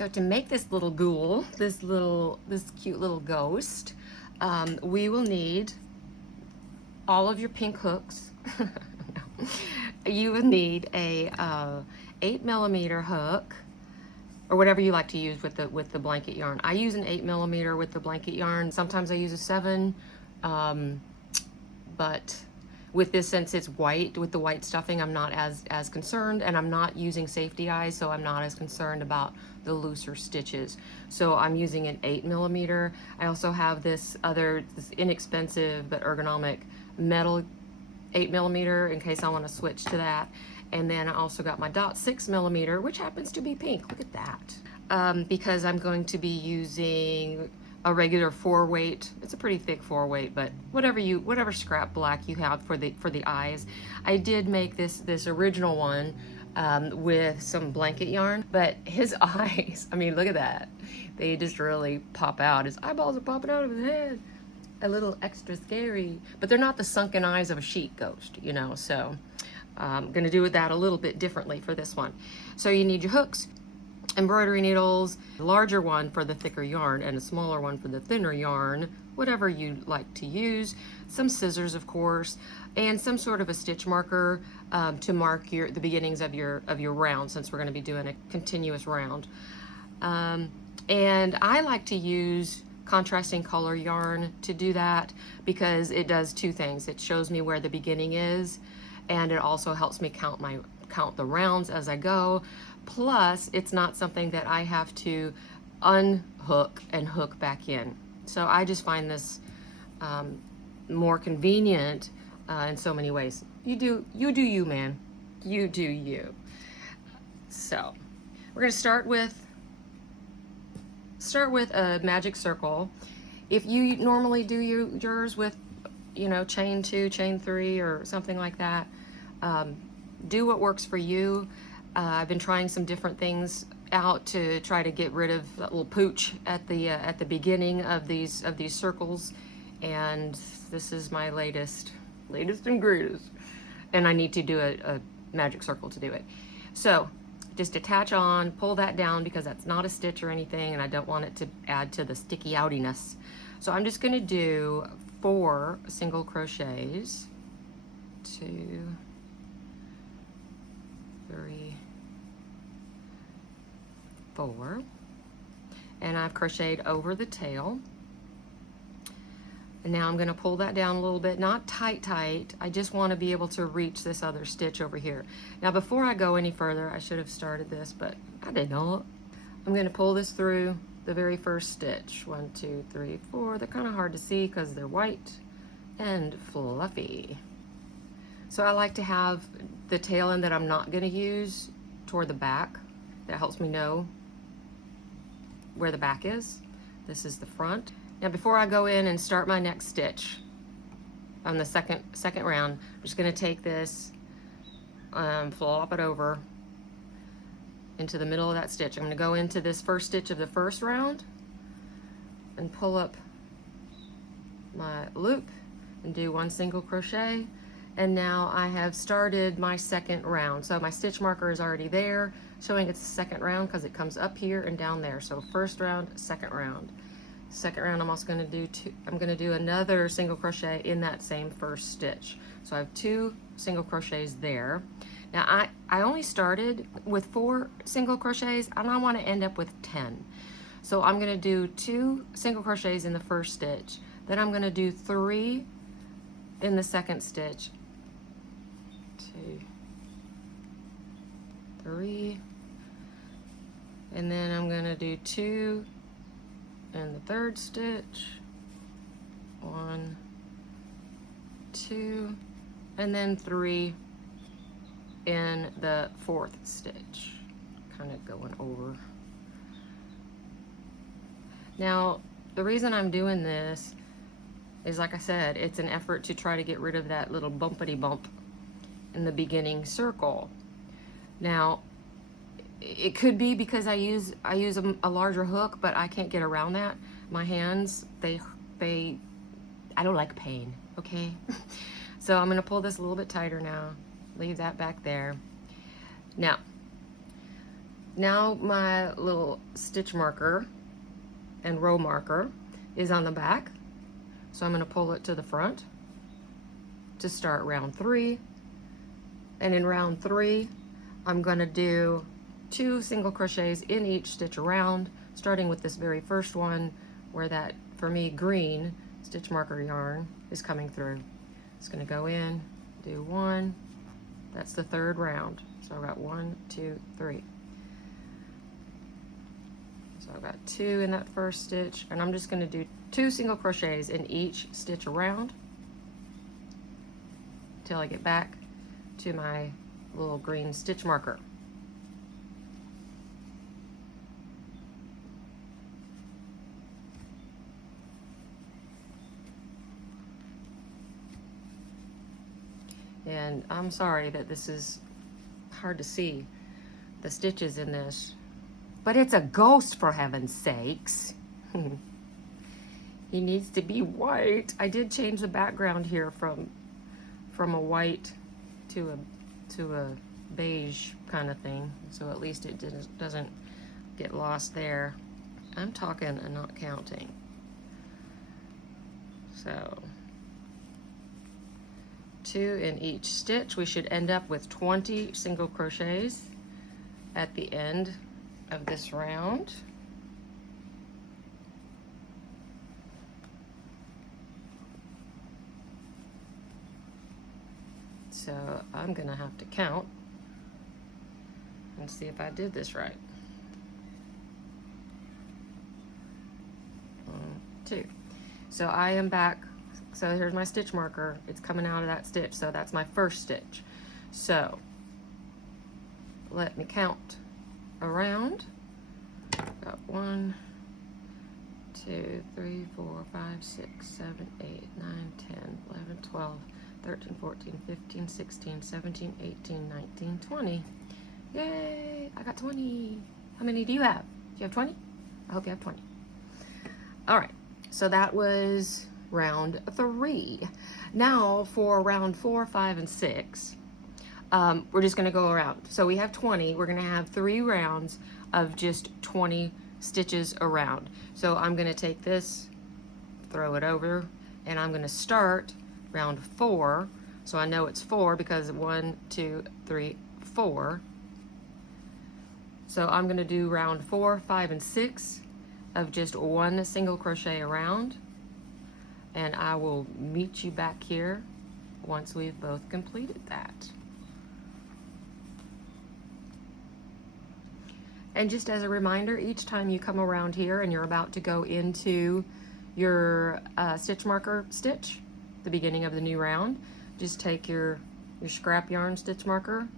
So to make this little ghoul, this cute little ghost, we will need all of your pink hooks. You will need a 8mm hook, or whatever you like to use with the blanket yarn. I use an 8mm with the blanket yarn. Sometimes I use a 7, but with this, since it's white, with the white stuffing, I'm not as concerned, and I'm not using safety eyes, so I'm not as concerned about the looser stitches. So I'm using an 8mm. I also have this inexpensive but ergonomic metal 8mm in case I want to switch to that. And then I also got my dot 6mm, which happens to be pink. Look at that. Because I'm going to be using a regular 4-weight. It's a pretty thick 4-weight, but whatever scrap black you have for the eyes. I did make this original one with some blanket yarn, but his eyes, I mean, look at that. They just really pop out. His eyeballs are popping out of his head. A little extra scary, but they're not the sunken eyes of a sheet ghost, you know, so I'm gonna do that a little bit differently for this one. So you need your hooks, embroidery needles, a larger one for the thicker yarn and a smaller one for the thinner yarn, whatever you like to use, some scissors, of course, and some sort of a stitch marker to mark the beginnings of your round, since we're going to be doing a continuous round. And I like to use contrasting color yarn to do that because it does two things. It shows me where the beginning is, and it also helps me count the rounds as I go. Plus, it's not something that I have to unhook and hook back in. So I just find this more convenient in so many ways. You do you, man. You do you. So we're gonna start with a magic circle. If you normally do yours with, you know, chain 2, chain 3, or something like that, do what works for you. I've been trying some different things out to try to get rid of that little pooch at the beginning of these circles, and this is my latest and greatest. And I need to do a magic circle to do it. So just attach on, pull that down because that's not a stitch or anything, and I don't want it to add to the sticky outiness. So I'm just going to do 4 single crochets, 2, 3, 4, and I've crocheted over the tail. And now I'm going to pull that down a little bit, not tight. I just want to be able to reach this other stitch over here. Now before I go any further, I should have started this, but I did not. I'm going to pull this through the very first stitch. 1, 2, 3, 4. They're kind of hard to see because they're white and fluffy. So I like to have the tail end that I'm not going to use toward the back. That helps me know where the back is. This is the front. Now before I go in and start my next stitch on the second round, I'm just going to take this, flop it over into the middle of that stitch. I'm going to go into this first stitch of the first round and pull up my loop and do 1 single crochet. And now I have started my second round. So my stitch marker is already there, showing it's the second round because it comes up here and down there. So first round, second round. Second round, I'm also going to do I'm going to do another single crochet in that same first stitch. So I have 2 single crochets there. Now I only started with 4 single crochets, and I want to end up with 10. So I'm going to do 2 single crochets in the first stitch. Then I'm going to do 3 in the second stitch. 2, 3, and then I'm going to do 2 in the third stitch, 1, 2, and then 3 in the fourth stitch. Kind of going over. Now, the reason I'm doing this is, like I said, it's an effort to try to get rid of that little bumpity bump in the beginning circle. Now, it could be because I use a larger hook, but I can't get around that. My hands, I don't like pain, okay? So I'm gonna pull this a little bit tighter now. Leave that back there. Now Now my little stitch marker and row marker is on the back, so I'm going to pull it to the front to start round 3. And in round 3 I'm going to do 2 single crochets in each stitch around, starting with this very first one where that, for me, green stitch marker yarn is coming through. It's going to go in, do 1, that's the 3rd round, so I've got 1, 2, 3. So I've got 2 in that first stitch, and I'm just going to do 2 single crochets in each stitch around until I get back to my little green stitch marker. And I'm sorry that this is hard to see, the stitches in this, but it's a ghost, for heaven's sakes. He needs to be white. I did change the background here from a white to a beige kind of thing, so at least it doesn't get lost there. I'm talking and not counting. So 2 in each stitch. We should end up with 20 single crochets at the end of this round. So I'm gonna have to count and see if I did this right. 1, 2. So I am back. So here's my stitch marker. It's coming out of that stitch. So that's my first stitch. So let me count around. Got 1, 2, 3, 4, 5, 6, 7, 8, 9, 10, 11, 12, 13, 14, 15, 16, 17, 18, 19, 20. Yay! I got 20. How many do you have? Do you have 20? I hope you have 20. All right. So that was round 3. Now for round 4, 5, and 6, we're just going to go around. So we have 20. We're going to have 3 rounds of just 20 stitches around. So I'm going to take this, throw it over, and I'm going to start round 4. So I know it's 4 because 1, 2, 3, 4. So I'm going to do round 4, 5, and 6 of just 1 single crochet around, and I will meet you back here once we've both completed that. And just as a reminder, each time you come around here and you're about to go into your stitch marker stitch, the beginning of the new round, just take your scrap yarn stitch marker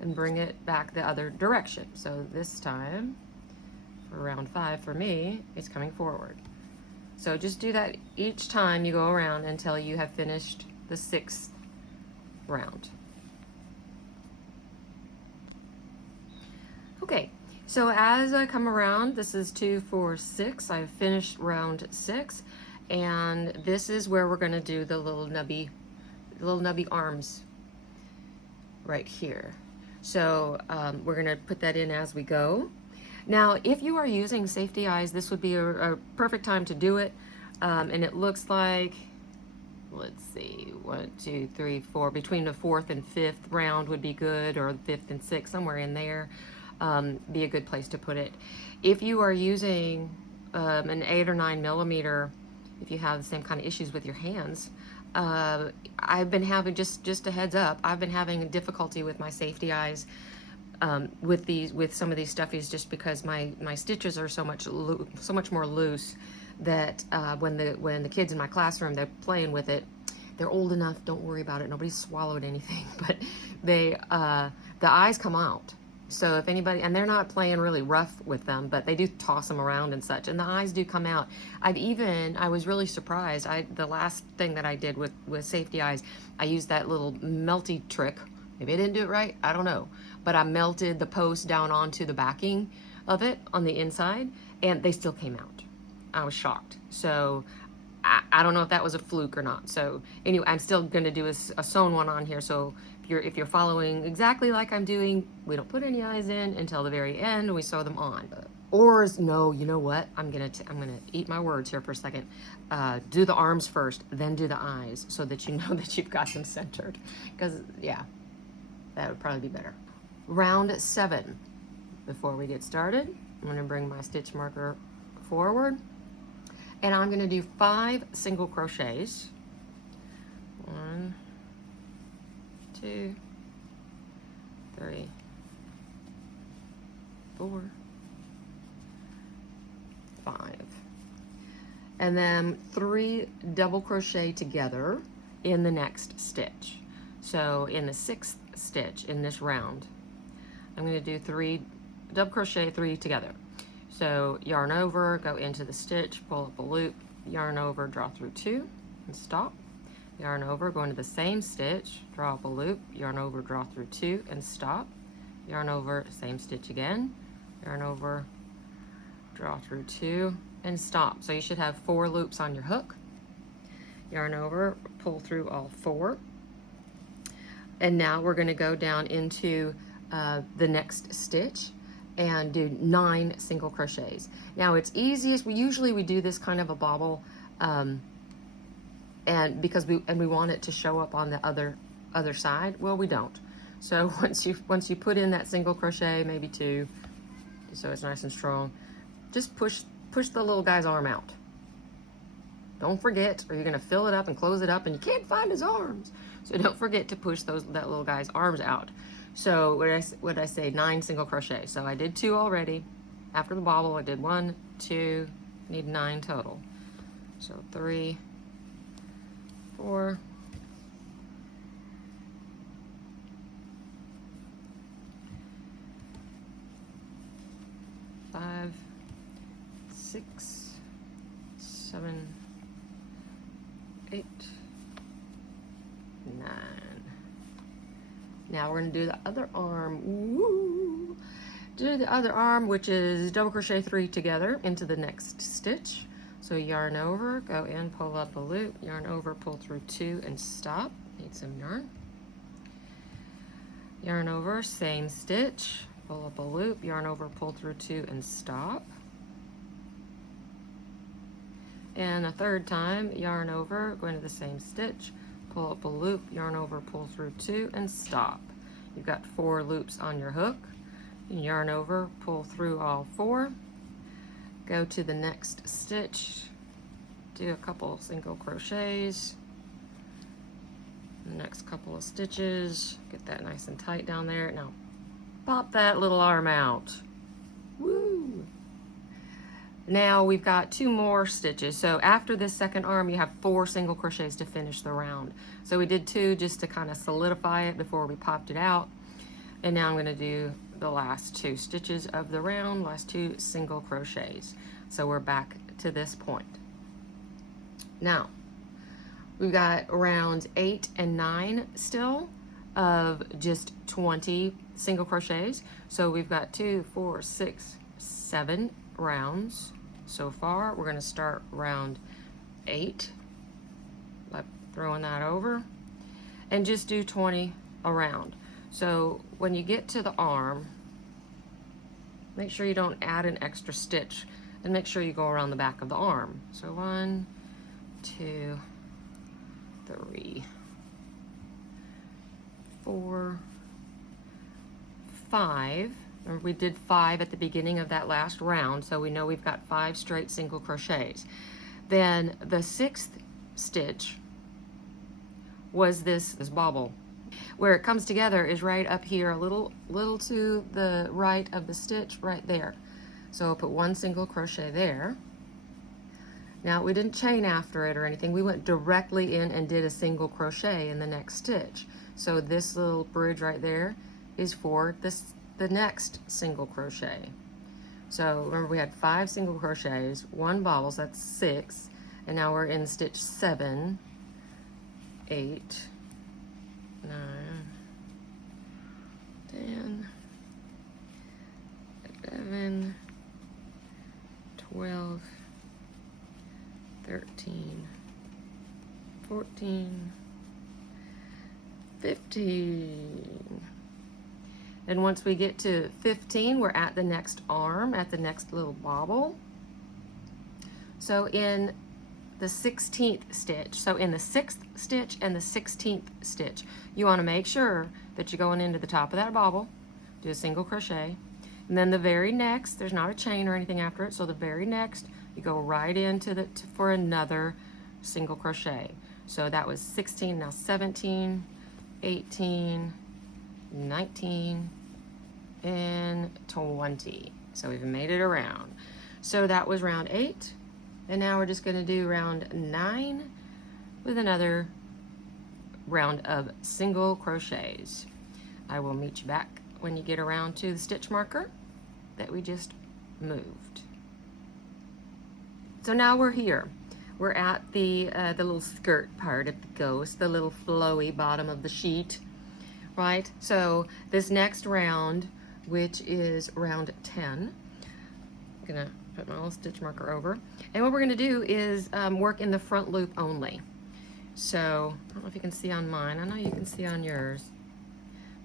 and bring it back the other direction. So this time, for round 5 for me, it's coming forward. So just do that each time you go around until you have finished the 6th round. Okay, so as I come around, this is 2, 4, 6. I've finished round 6, and this is where we're going to do the little nubby arms right here. So we're going to put that in as we go. Now, if you are using safety eyes, this would be a perfect time to do it. And it looks like, let's see, 1, 2, 3, 4, between the 4th and 5th round would be good, or the 5th and 6th, somewhere in there, be a good place to put it. If you are using an 8 or 9 millimeter, if you have the same kind of issues with your hands, I've been having, just a heads up, I've been having difficulty with my safety eyes with some of these stuffies, just because my stitches are so much more loose that when the kids in my classroom, they're playing with it, they're old enough, don't worry about it, nobody's swallowed anything, but the eyes come out. So if anybody, and they're not playing really rough with them, but they do toss them around and such, and the eyes do come out. I was really surprised. The last thing that I did with safety eyes, I used that little melty trick. Maybe I didn't do it right, I don't know. But I melted the post down onto the backing of it on the inside, and they still came out. I was shocked. So I don't know if that was a fluke or not. So anyway, I'm still going to do a sewn one on here. So if you're following exactly like I'm doing, we don't put any eyes in until the very end and we sew them on. Or no, you know what? I'm gonna eat my words here for a second. Do the arms first, then do the eyes, so that you know that you've got them centered. Because yeah, that would probably be better. Round 7. Before we get started, I'm gonna bring my stitch marker forward, and I'm gonna do 5 single crochets. 1, 2, 3, 4, 5, and then 3 double crochet together in the next stitch. So in the 6th stitch in this round, I'm going to do 3 double crochet, 3 together. So yarn over, go into the stitch, pull up a loop, yarn over, draw through 2 and stop. Yarn over, go into the same stitch, draw up a loop, yarn over, draw through 2 and stop. Yarn over, same stitch again, yarn over, draw through 2 and stop. So you should have 4 loops on your hook. Yarn over, pull through all 4. And now we're going to go down into the next stitch and do 9 single crochets. Now it's easiest, we usually do this kind of a bobble, and because we want it to show up on the other side. Well, we don't. So once you put in that single crochet, maybe 2, so it's nice and strong, just push the little guy's arm out. Don't forget, or you're gonna fill it up and close it up and you can't find his arms. So don't forget to push that little guy's arms out. So what did I say, 9 single crochet. So I did 2 already. After the bobble, I did 1, 2, I need 9 total. So 3, 4, 5, 6, 7, 8, 9. Now we're going to do the other arm. Woo! Do the other arm, which is double crochet 3 together into the next stitch. So yarn over, go in, pull up a loop, yarn over, pull through 2 and stop. Need some yarn. Yarn over, same stitch, pull up a loop, yarn over, pull through 2 and stop. And a third time, yarn over, go into the same stitch, pull up a loop, yarn over, pull through 2 and stop. You've got 4 loops on your hook. Yarn over, pull through all 4, go to the next stitch, do a couple single crochets, the next couple of stitches, get that nice and tight down there. Now pop that little arm out. Woo! Now we've got 2 more stitches. So after this second arm, you have 4 single crochets to finish the round. So we did 2 just to kind of solidify it before we popped it out. And now I'm going to do the last 2 stitches of the round, last 2 single crochets. So we're back to this point. Now we've got rounds 8 and 9 still of just 20 single crochets. So we've got 2, 4, 6, 7 rounds so far. We're going to start round 8, like throwing that over, and just do 20 around. So when you get to the arm, make sure you don't add an extra stitch, and make sure you go around the back of the arm. So 1, 2, 3, 4, 5. Remember, we did 5 at the beginning of that last round, so we know we've got 5 straight single crochets. Then the 6th stitch was this bobble. Where it comes together is right up here, a little to the right of the stitch, right there. So I'll put 1 single crochet there. Now we didn't chain after it or anything. We went directly in and did a single crochet in the next stitch. So this little bridge right there is for the next single crochet. So remember, we had 5 single crochets, 1 bobble, so that's 6, and now we're in stitch 7, 8, 9, 10, 11, 12, 13, 14, 15. And once we get to 15, we're at the next arm, at the next little bobble. So in the 16th stitch, so in the 6th stitch and the 16th stitch, you want to make sure that you're going into the top of that bobble, do a single crochet, and then the very next, there's not a chain or anything after it, so the very next, you go right into the, for another single crochet. So that was 16, now 17, 18, 19, and 20. So we've made it around. So that was round 8, and now we're just going to do round 9 with another round of single crochets. I will meet you back when you get around to the stitch marker that we just moved. So now we're here. We're at the little skirt part of the ghost, the little flowy bottom of the sheet, right? So this next round, which is round 10, I'm gonna put my little stitch marker over. And what we're gonna do is work in the front loop only. So, I don't know if you can see on mine. I know you can see on yours.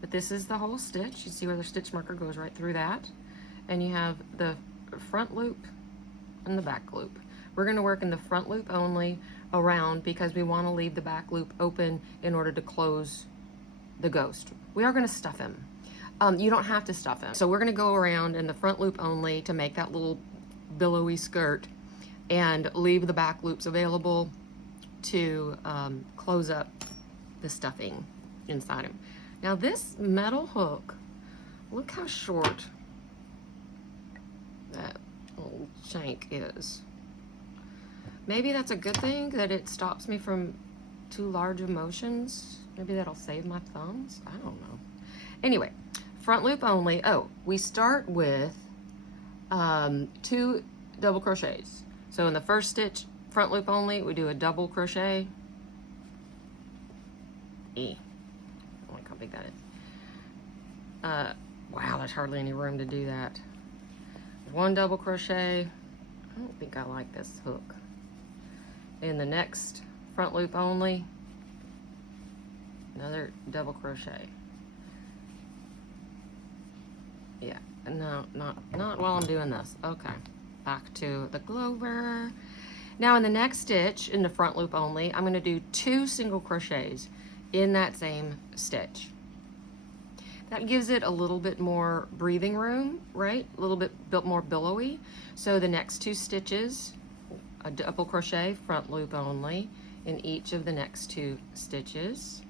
But this is the whole stitch. You see where the stitch marker goes right through that. And you have the front loop and the back loop. We're gonna work in the front loop only around because we wanna leave the back loop open in order to close the ghost. We are gonna stuff him. You don't have to stuff him. So we're gonna go around in the front loop only to make that little billowy skirt and leave the back loops available to close up the stuffing inside him. Now this metal hook, look how short that little shank is. Maybe that's a good thing, that it stops me from too large of motions. Maybe that'll save my thumbs. I don't know. Anyway, front loop only. Oh, we start with 2 double crochets. So in the first stitch, front loop only, we do a double crochet. Look how big that is. Wow, there's hardly any room to do that. 1 double crochet. I don't think I like this hook. In the next front loop only, another double crochet. Yeah, no, not while I'm doing this. Okay, back to the Glover. Now in the next stitch, in the front loop only, I'm gonna do 2 single crochets in that same stitch. That gives it a little bit more breathing room, right? A little bit more billowy. So the next 2 stitches, a double crochet, front loop only, in each of the next 2 stitches.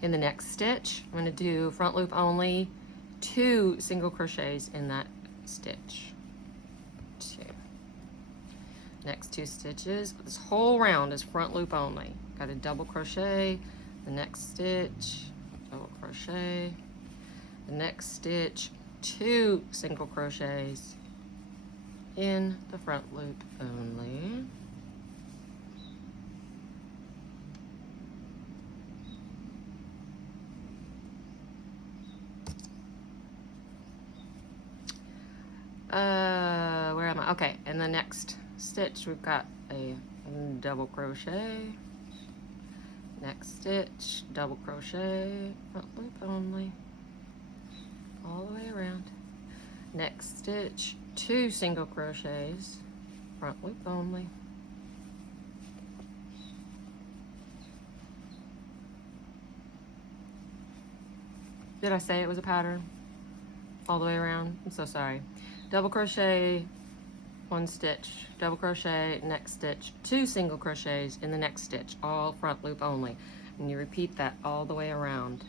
In the next stitch, I'm going to do front loop only, 2 single crochets in that stitch. 2. Next 2 stitches, this whole round is front loop only. Got a double crochet, the next stitch, double crochet, the next stitch, 2 single crochets in the front loop only. Where am I? Okay, in the next stitch we've got a double crochet, next stitch, double crochet, front loop only, all the way around. Next stitch, 2 single crochets, front loop only. Did I say it was a pattern all the way around? I'm so sorry. Double crochet, 1 stitch, double crochet, next stitch, 2 single crochets in the next stitch, all front loop only. And you repeat that all the way around.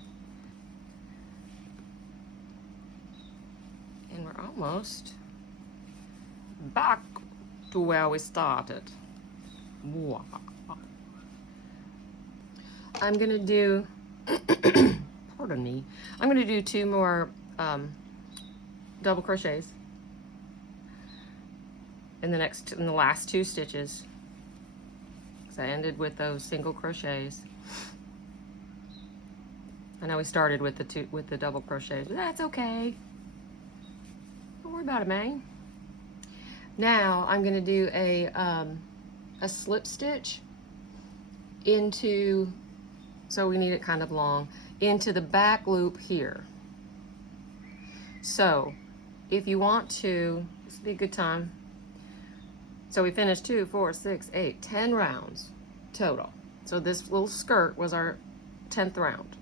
And we're almost back to where we started. I'm gonna do, pardon me, I'm gonna do 2 more double crochets in the last 2 stitches, because I ended with those single crochets. I know we started with the double crochets, but that's okay. worry about it, man. Now I'm going to do a slip stitch into, so we need it kind of long, into the back loop here. So if you want to, this would be a good time. So we finished 2, 4, 6, 8, 10 rounds total. So this little skirt was our 10th round.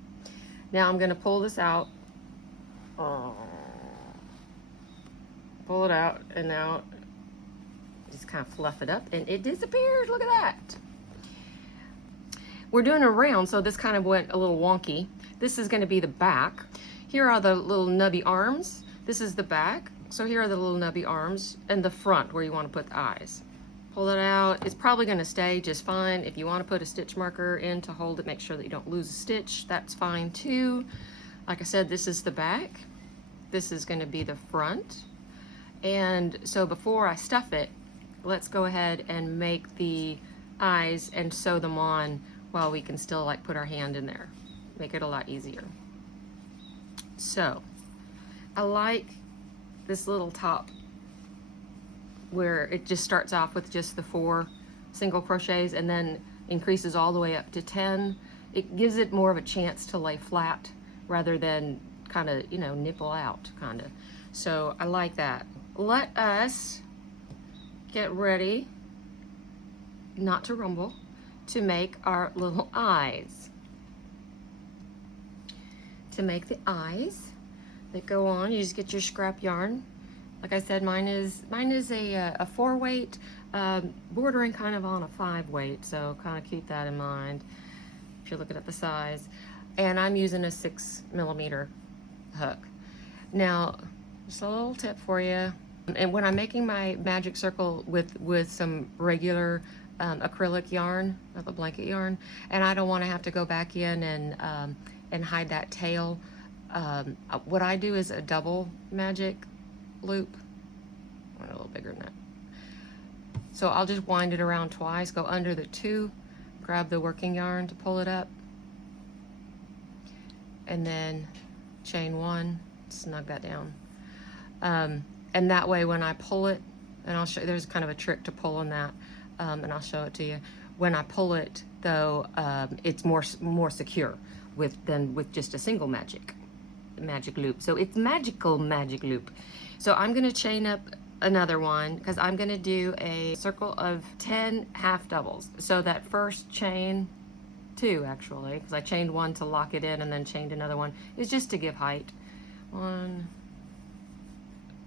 Now I'm going to pull this out, pull it out, and now just kind of fluff it up and it disappears. Look at that. We're doing a round, so this kind of went a little wonky. This is going to be the back. Here are the little nubby arms. This is the back. So here are the little nubby arms, and the front where you want to put the eyes. Pull it out. It's probably going to stay just fine. If you want to put a stitch marker in to hold it, make sure that you don't lose a stitch. That's fine too. Like I said, this is the back. This is going to be the front. And so before I stuff it, let's go ahead and make the eyes and sew them on while we can still like put our hand in there. Make it a lot easier. So I like this little top where it just starts off with just the 4 single crochets and then increases all the way up to 10. It gives it more of a chance to lay flat rather than kind of, you know, nipple out kind of. So I like that. Let us get ready, not to rumble, to make our little eyes. To make the eyes that go on, you just get your scrap yarn. Like I said, mine is a 4 weight, bordering kind of on a 5 weight, so kind of keep that in mind if you're looking at the size. And I'm using a 6mm hook. Now, just a little tip for you. And when I'm making my magic circle with some regular acrylic yarn, the blanket yarn, and I don't want to have to go back in and hide that tail, what I do is a double magic loop. A little bigger than that. So I'll just wind it around twice, go under the 2, grab the working yarn to pull it up, and then chain 1, snug that down. And that way when I pull it, and I'll show you, there's kind of a trick to pulling that, and I'll show it to you. When I pull it though, it's more secure than with just a single magic loop. So it's magical magic loop. So I'm going to chain up another one because I'm going to do a circle of 10 half doubles. So that first chain, 2 actually, because I chained 1 to lock it in and then chained another one, is just to give height. 1,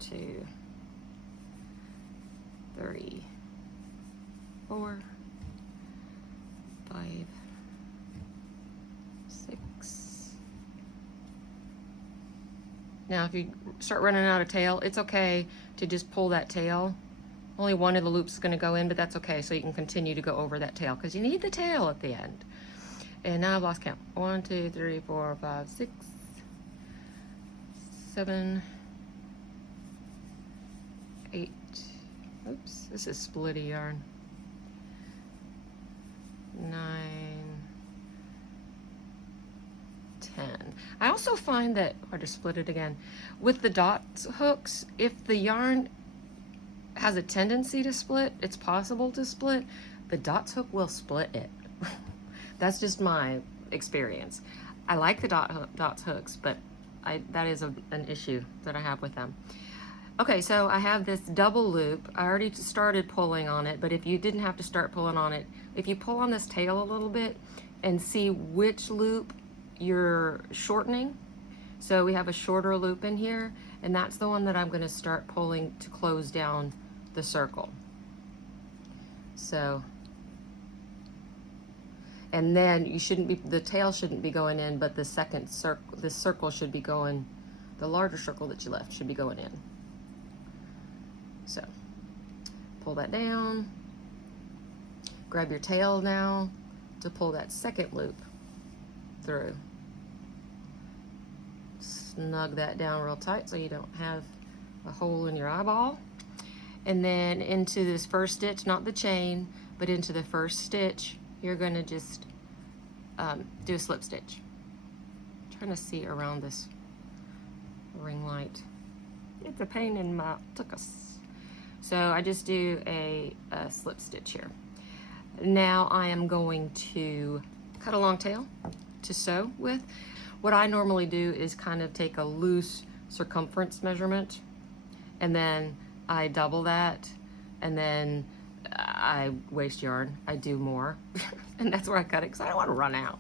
2, 3, 4, 5, 6. Now if you start running out of tail, it's okay to just pull that tail. Only one of the loops is going to go in, but that's okay, so you can continue to go over that tail because you need the tail at the end. And now I've lost count. 1, 2, 3, 4, 5, 6, 7, 8. Oops, this is splitty yarn. 9, 10. I also find that, or to split it again, with the dot hooks, if the yarn has a tendency to split, it's possible to split, the dots hook will split it. That's just my experience. I like the dots hooks, but that is an issue that I have with them. Okay, so I have this double loop. I already started pulling on it, but if you didn't have to start pulling on it, if you pull on this tail a little bit and see which loop you're shortening. So we have a shorter loop in here, and that's the one that I'm going to start pulling to close down the circle. So, and then the tail shouldn't be going in, but the second circle, this circle should be going, the larger circle that you left should be going in. So, pull that down, grab your tail now to pull that second loop through. Snug that down real tight so you don't have a hole in your eyeball. And then into this first stitch, not the chain, but into the first stitch, you're going to just do a slip stitch. I'm trying to see around this ring light. It's a pain in my tuchus. So I just do a slip stitch here. Now I am going to cut a long tail to sew with. What I normally do is kind of take a loose circumference measurement, and then I double that, and then I waste yarn. I do more, and that's where I cut it because I don't want to run out.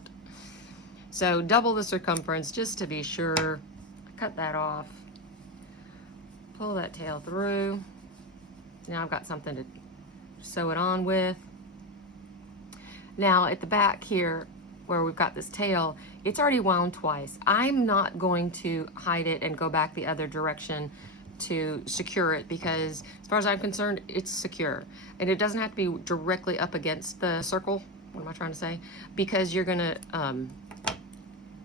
So double the circumference just to be sure. Cut that off, pull that tail through. Now I've got something to sew it on with. Now at the back here where we've got this tail, it's already wound twice. I'm not going to hide it and go back the other direction to secure it because as far as I'm concerned, it's secure. And it doesn't have to be directly up against the circle. What am I trying to say? Because you're gonna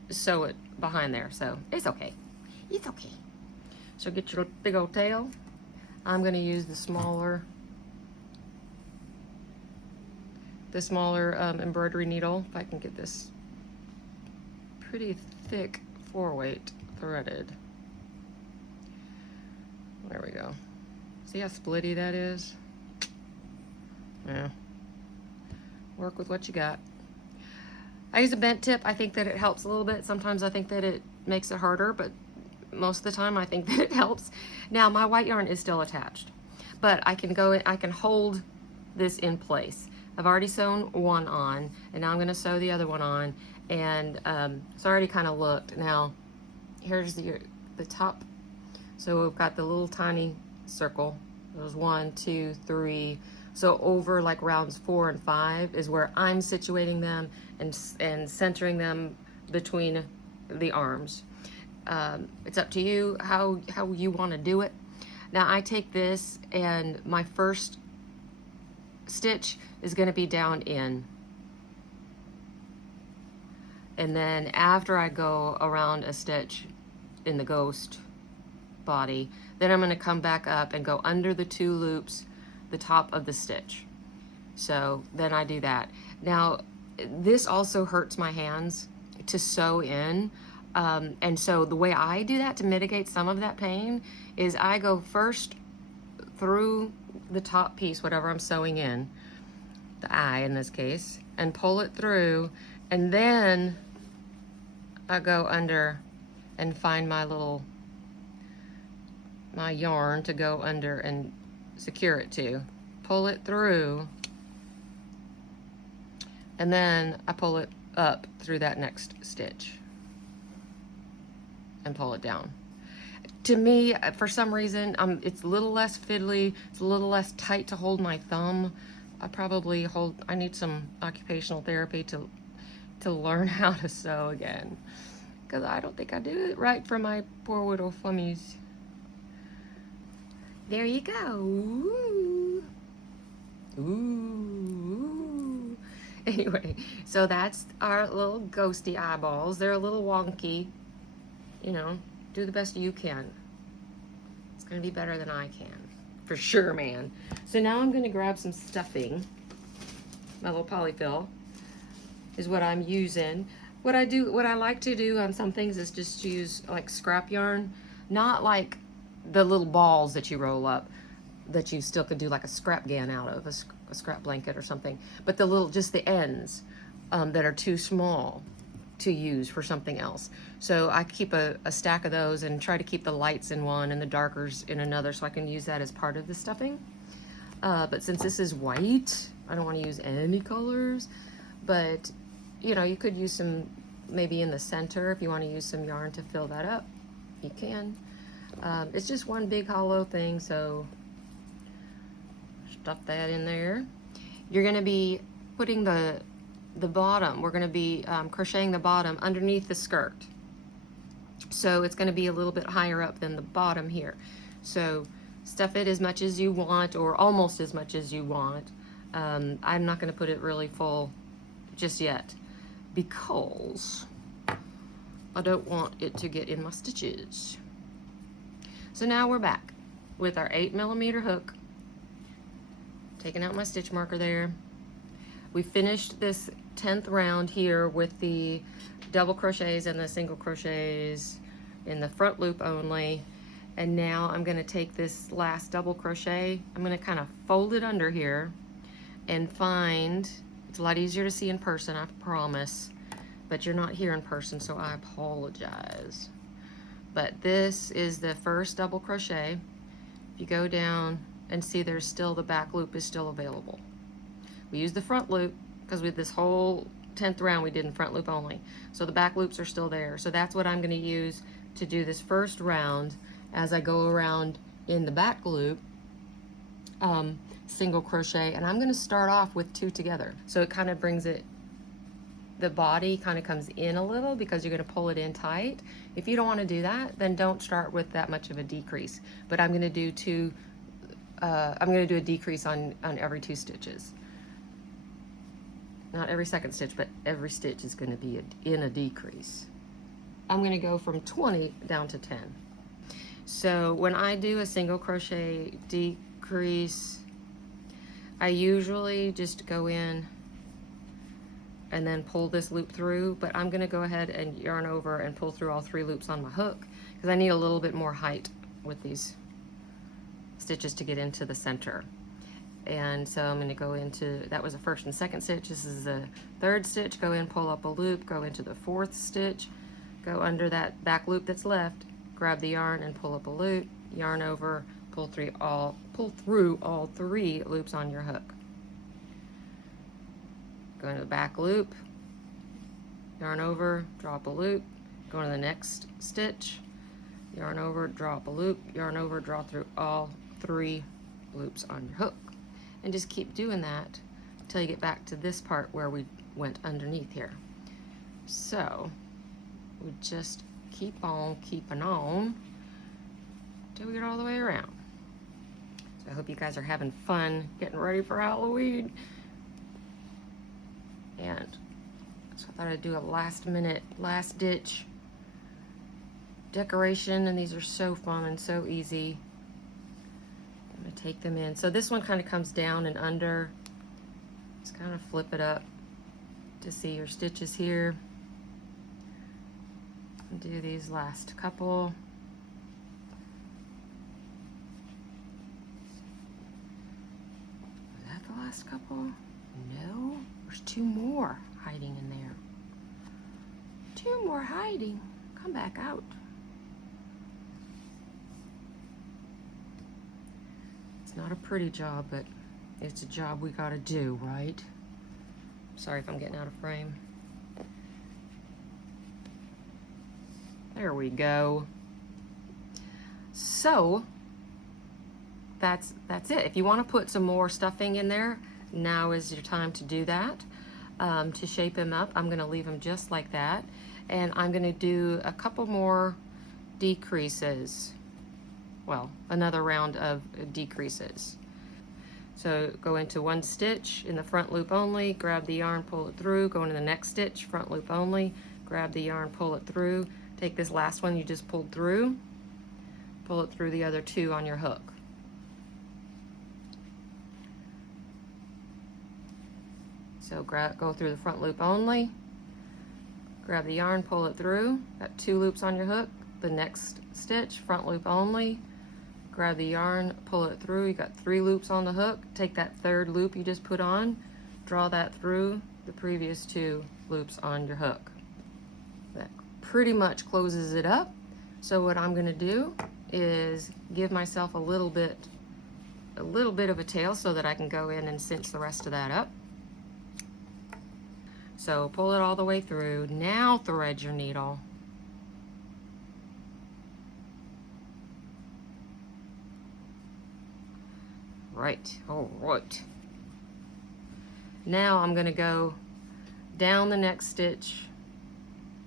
sew it behind there, so it's okay. It's okay. So get your big old tail. I'm gonna use the smaller embroidery needle, if I can get this pretty thick 4-weight threaded. There we go. See how splitty that is? Yeah. Work with what you got. I use a bent tip. I think that it helps a little bit. Sometimes I think that it makes it harder, but most of the time I think that it helps. Now my white yarn is still attached, but I can hold this in place. I've already sewn one on, and now I'm going to sew the other one on, and so I already kind of looked. Now here's the top. So we've got the little tiny circle. There's 1, 2, 3. So over like rounds 4 and 5 is where I'm situating them and centering them between the arms. It's up to you how you want to do it. Now I take this, and my first stitch is going to be down in, and then after I go around a stitch in the ghost body, then I'm going to come back up and go under the 2 loops, the top of the stitch. So then I do that. Now this also hurts my hands to sew in, and so the way I do that to mitigate some of that pain is I go first through the top piece, whatever I'm sewing in, the eye in this case, and pull it through, and then I go under and find my yarn to go under and secure it to. Pull it through, and then I pull it up through that next stitch and pull it down. To me, for some reason, it's a little less fiddly, it's a little less tight to hold my thumb. I need some occupational therapy to learn how to sew again, because I don't think I do it right for my poor little flummies. There you go. Ooh. Ooh. Anyway, so that's our little ghosty eyeballs. They're a little wonky. You know, do the best you can. It's gonna be better than I can. For sure, man. So now I'm gonna grab some stuffing. My little polyfill is what I'm using. What I like to do on some things is just use like scrap yarn, not like the little balls that you roll up that you still could do like a scrap gan out of, a scrap blanket or something, but just the ends that are too small to use for something else. So I keep a stack of those and try to keep the lights in one and the darkers in another, so I can use that as part of the stuffing. But since this is white, I don't want to use any colors, but you know, you could use some maybe in the center if you want to use some yarn to fill that up. You can. It's just one big hollow thing, so stuff that in there. You're going to be putting the bottom, we're going to be crocheting the bottom underneath the skirt. So it's going to be a little bit higher up than the bottom here. So stuff it as much as you want, or almost as much as you want. I'm not going to put it really full just yet because I don't want it to get in my stitches. So now we're back with our 8mm hook, taking out my stitch marker there. We finished this 10th round here with the double crochets and the single crochets in the front loop only, And now I'm going to take this last double crochet, I'm going to kind of fold it under here and find, it's a lot easier to see in person, I promise, but you're not here in person, so I apologize. But this is the first double crochet. If you go down and see, there's still, the back loop is still available. We use the front loop because with this whole 10th round we did in front loop only, so the back loops are still there. So that's what I'm going to use to do this first round. As I go around in the back loop, single crochet, and I'm going to start off with 2 together, so it kind of brings it, the body kind of comes in a little because you're going to pull it in tight. If you don't want to do that, then don't start with that much of a decrease, but I'm going to do 2, I'm going to do a decrease on every 2 stitches. Not every second stitch, but every stitch is going to be in a decrease. I'm going to go from 20 down to 10. So when I do a single crochet decrease, I usually just go in and then pull this loop through, but I'm going to go ahead and yarn over and pull through all 3 loops on my hook because I need a little bit more height with these stitches to get into the center. And so I'm going to go into, that was the first and second stitch, this is the 3rd stitch, go in, pull up a loop, go into the 4th stitch, go under that back loop that's left, grab the yarn and pull up a loop, yarn over, pull through all 3 loops on your hook. Go into the back loop, yarn over, drop a loop, go into the next stitch, yarn over, drop a loop, yarn over, draw through all 3 loops on your hook. And just keep doing that until you get back to this part where we went underneath here. So we just keep on keeping on till we get all the way around. So I hope you guys are having fun getting ready for Halloween. And so I thought I'd do a last minute, last ditch decoration, and these are so fun and so easy. I'm gonna take them in. So this one kind of comes down and under. Just kind of flip it up to see your stitches here. Do these last couple. Was that the last couple? No, there's 2 more hiding in there. 2 more hiding. Come back out. It's not a pretty job, but it's a job we gotta do, right? Sorry if I'm getting out of frame. There we go. So that's it. If you want to put some more stuffing in there, now is your time to do that. To shape him up, I'm going to leave him just like that, and I'm going to do a couple more decreases. Well, another round of decreases. So go into 1 stitch in the front loop only, grab the yarn, pull it through, go into the next stitch, front loop only, grab the yarn, pull it through. Take this last one you just pulled through, pull it through the other 2 on your hook. So go through the front loop only, grab the yarn, pull it through, got 2 loops on your hook, the next stitch, front loop only, grab the yarn, pull it through, you got 3 loops on the hook, take that 3rd loop you just put on, draw that through the previous 2 loops on your hook. That pretty much closes it up. So what I'm going to do is give myself a little bit of a tail so that I can go in and cinch the rest of that up. So pull it all the way through. Now thread your needle. Right, all right. Now I'm going to go down the next stitch.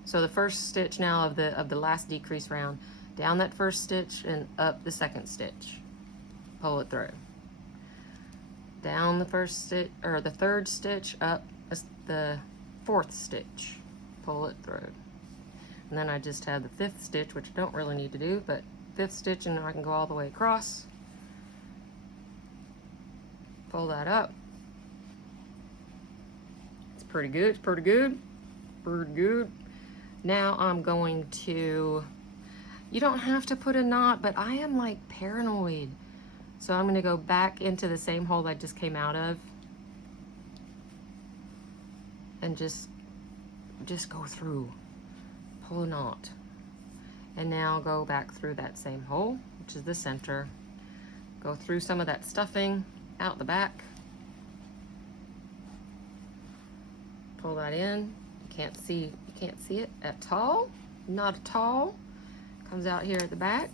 So the first stitch now of the last decrease round, down that first stitch and up the second stitch. Pull it through. Down the first stitch, or the 3rd stitch, up the 4th stitch. Pull it through. And then I just have the 5th stitch, which I don't really need to do, but 5th stitch, and I can go all the way across. Pull that up. It's pretty good, it's pretty good, pretty good. Now I'm going to You don't have to put a knot, but I am like paranoid. So I'm gonna go back into the same hole I just came out of and just go through, pull a knot. And now go back through that same hole, which is the center. Go through some of that stuffing out the back. Pull that in. You can't see it at all. Not at all. Comes out here at the back.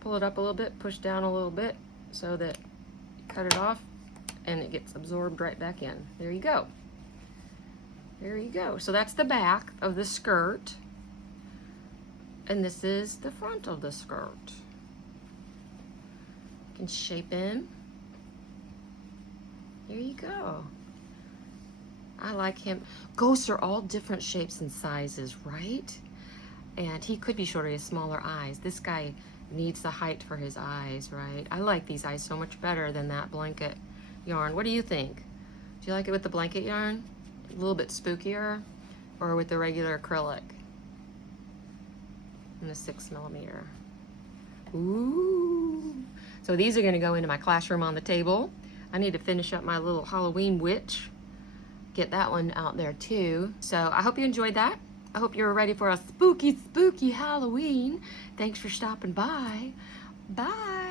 Pull it up a little bit, push down a little bit so that you cut it off and it gets absorbed right back in. There you go. There you go. So that's the back of the skirt. And this is the front of the skirt. You can shape in. There you go. I like him. Ghosts are all different shapes and sizes, right? And he could be shorter, he has smaller eyes. This guy needs the height for his eyes, right? I like these eyes so much better than that blanket yarn. What do you think? Do you like it with the blanket yarn? A little bit spookier, or with the regular acrylic? And the 6mm. Ooh. So these are gonna go into my classroom on the table. I need to finish up my little Halloween witch. Get that one out there too. So I hope you enjoyed that. I hope you're ready for a spooky, spooky Halloween. Thanks for stopping by. Bye.